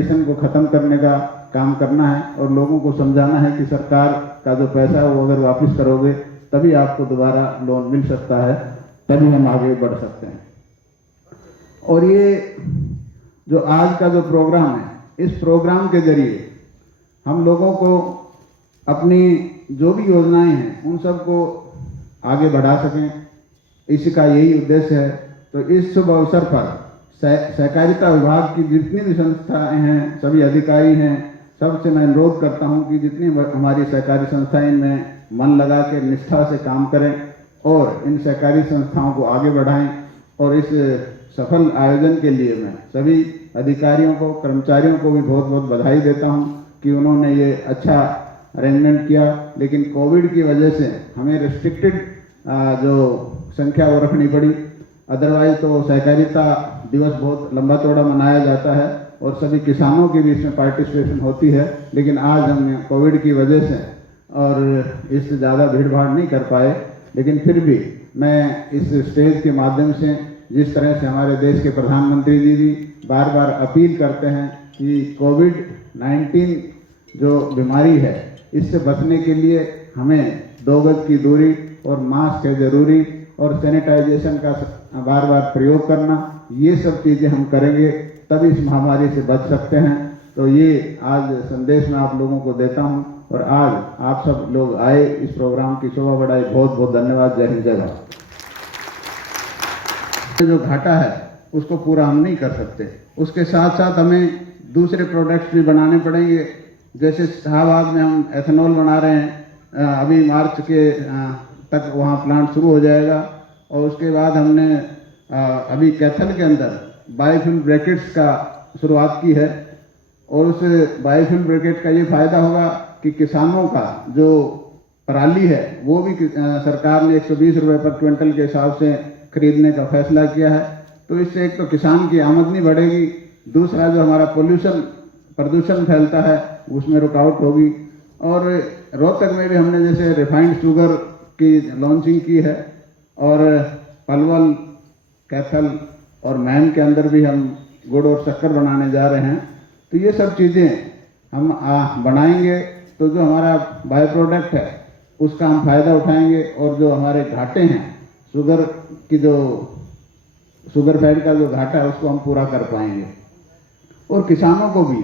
Tradition को ख़त्म करने का काम करना है और लोगों को समझाना है कि सरकार का जो पैसा है वो अगर वापस करोगे तभी आपको दोबारा लोन मिल सकता है, तभी हम आगे बढ़ सकते हैं। और ये जो आज का जो प्रोग्राम है, इस प्रोग्राम के जरिए हम लोगों को अपनी जो भी योजनाएं हैं उन सबको आगे बढ़ा सकें, इसका यही उद्देश्य है। तो इस शुभ अवसर पर सहकारिता विभाग की जितनी भी संस्थाएं हैं, सभी अधिकारी हैं, सबसे मैं अनुरोध करता हूं कि जितनी हमारी सहकारी संस्थाएं में मन लगा के निष्ठा से काम करें और इन सहकारी संस्थाओं को आगे बढ़ाएं। और इस सफल आयोजन के लिए मैं सभी अधिकारियों को, कर्मचारियों को भी बहुत बहुत बधाई देता हूं कि उन्होंने ये अच्छा अरेंजमेंट किया। लेकिन कोविड की वजह से हमें रिस्ट्रिक्टेड जो संख्या वो रखनी पड़ी, अदरवाइज तो सहकारिता दिवस बहुत लंबा चौड़ा मनाया जाता है और सभी किसानों की भी इसमें पार्टिसिपेशन होती है। लेकिन आज हम कोविड की वजह से और इससे ज़्यादा भीड़ भाड़ नहीं कर पाए, लेकिन फिर भी मैं इस स्टेज के माध्यम से जिस तरह से हमारे देश के प्रधानमंत्री जी भी बार बार अपील करते हैं कि कोविड-19 जो बीमारी है इससे बचने के लिए हमें 2 गज की दूरी और मास्क है ज़रूरी और सैनिटाइजेशन का बार बार प्रयोग करना, ये सब चीज़ें हम करेंगे तभी इस महामारी से बच सकते हैं। तो ये आज संदेश मैं आप लोगों को देता हूं और आज आप सब लोग आए, इस प्रोग्राम की शोभा बढ़ाई, बहुत बहुत धन्यवाद। जय हिंद, जय भारत। जो घाटा है उसको पूरा हम नहीं कर सकते, उसके साथ साथ हमें दूसरे प्रोडक्ट्स भी बनाने पड़ेंगे। जैसे शाहबाद में हम एथेनॉल बना रहे हैं, अभी मार्च के तक वहाँ प्लांट शुरू हो जाएगा। और उसके बाद हमने अभी कैथल के अंदर बायोफ्यूल ब्रैकेट्स का शुरुआत की है और उस बायोफ्यूल ब्रैकेट का ये फायदा होगा कि किसानों का जो पराली है वो भी सरकार ने 120 रुपये पर क्विंटल के हिसाब से खरीदने का फैसला किया है। तो इससे एक तो किसान की आमदनी बढ़ेगी, दूसरा जो हमारा प्रदूषण फैलता है उसमें रुकावट होगी। और रोहतक में भी हमने जैसे रिफाइंड शुगर की लॉन्चिंग की है और पलवल, कैथल और मैन के अंदर भी हम गुड़ और शक्कर बनाने जा रहे हैं। तो ये सब चीज़ें हम बनाएंगे तो जो हमारा बाय प्रोडक्ट है उसका हम फायदा उठाएंगे और जो हमारे घाटे हैं शुगर की, जो शुगर फैट का जो घाटा है उसको हम पूरा कर पाएंगे। और किसानों को भी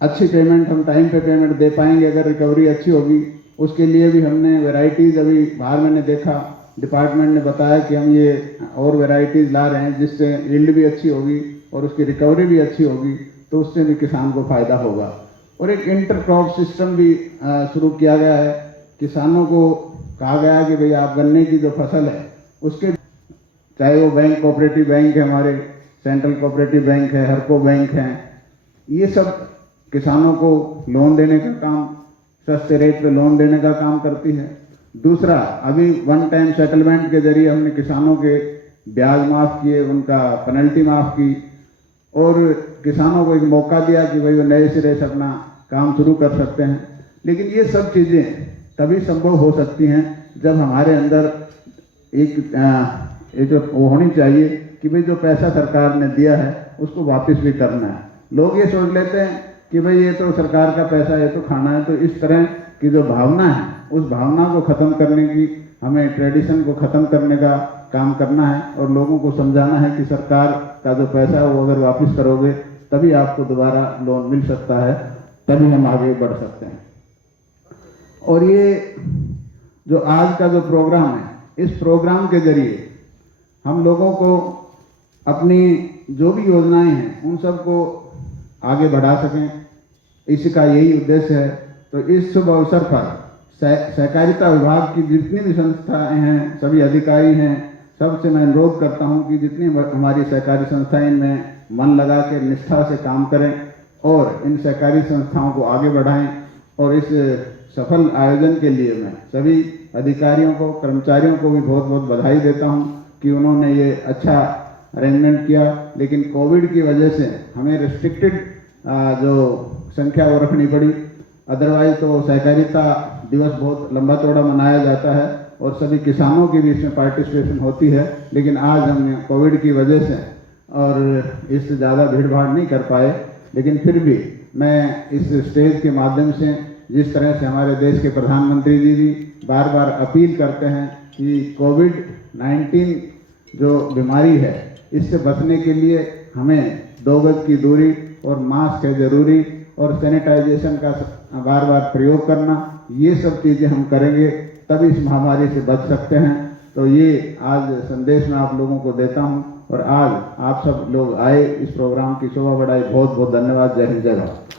अच्छी पेमेंट, हम टाइम पे पेमेंट दे पाएंगे अगर रिकवरी अच्छी होगी। उसके लिए भी हमने वैरायटीज़, अभी बाहर मैंने देखा डिपार्टमेंट ने बताया कि हम ये और वैरायटीज़ ला रहे हैं जिससे यील्ड भी अच्छी होगी और उसकी रिकवरी भी अच्छी होगी, तो उससे भी किसान को फायदा होगा। और एक इंटर क्रॉप सिस्टम भी शुरू किया गया है। किसानों को कहा गया है कि भाई आप गन्ने की जो फसल है उसके, चाहे वो बैंक, कोऑपरेटिव बैंक है, हमारे सेंट्रल कोऑपरेटिव बैंक है, हरको बैंक है, ये सब किसानों को लोन देने का काम, सस्ते रेट पे लोन देने का काम करती है। दूसरा, अभी वन टाइम सेटलमेंट के जरिए हमने किसानों के ब्याज माफ़ किए, उनका पेनल्टी माफ़ की और किसानों को एक मौका दिया कि भाई वो नए सिरे से अपना काम शुरू कर सकते हैं। लेकिन ये सब चीज़ें तभी संभव हो सकती हैं जब हमारे अंदर एक जो वो होनी चाहिए कि भाई जो पैसा सरकार ने दिया है उसको वापस भी करना है। लोग ये सोच लेते हैं कि भाई ये तो सरकार का पैसा है, ये तो खाना है। तो इस तरह की जो भावना है उस भावना को ख़त्म करने की, हमें ट्रेडिशन को ख़त्म करने का काम करना है और लोगों को समझाना है कि सरकार का जो पैसा है वो अगर वापस करोगे तभी आपको दोबारा लोन मिल सकता है, तभी हम आगे बढ़ सकते हैं। और ये जो आज का जो प्रोग्राम है, इस प्रोग्राम के जरिए हम लोगों को अपनी जो भी योजनाएं हैं उन सबको आगे बढ़ा सकें, इसका यही उद्देश्य है। तो इस शुभ अवसर पर सहकारिता विभाग की जितनी भी संस्थाएं हैं, सभी अधिकारी हैं, सबसे मैं अनुरोध करता हूं कि जितनी हमारी सहकारी संस्थाएं में मन लगा के निष्ठा से काम करें और इन सहकारी संस्थाओं को आगे बढ़ाएं। और इस सफल आयोजन के लिए मैं सभी अधिकारियों को, कर्मचारियों को भी बहुत बहुत बधाई देता हूं कि उन्होंने ये अच्छा अरेंजमेंट किया। लेकिन कोविड की वजह से हमें रिस्ट्रिक्टेड जो संख्या वो रखनी पड़ी, अदरवाइज तो सहकारिता दिवस बहुत लंबा चौड़ा मनाया जाता है और सभी किसानों की भी इसमें पार्टिसिपेशन होती है। लेकिन आज हम कोविड की वजह से और इससे ज़्यादा भीड़ भाड़ नहीं कर पाए, लेकिन फिर भी मैं इस स्टेज के माध्यम से जिस तरह से हमारे देश के प्रधानमंत्री जी भी बार बार अपील करते हैं कि कोविड-19 जो बीमारी है इससे बचने के लिए हमें 2 गज की दूरी और मास्क है जरूरी और सैनिटाइजेशन का बार बार प्रयोग करना, ये सब चीज़ें हम करेंगे तभी इस महामारी से बच सकते हैं। तो ये आज संदेश मैं आप लोगों को देता हूं और आज आप सब लोग आए, इस प्रोग्राम की शोभा बढ़ाई। बहुत बहुत धन्यवाद। जय हिंद, जय भारत।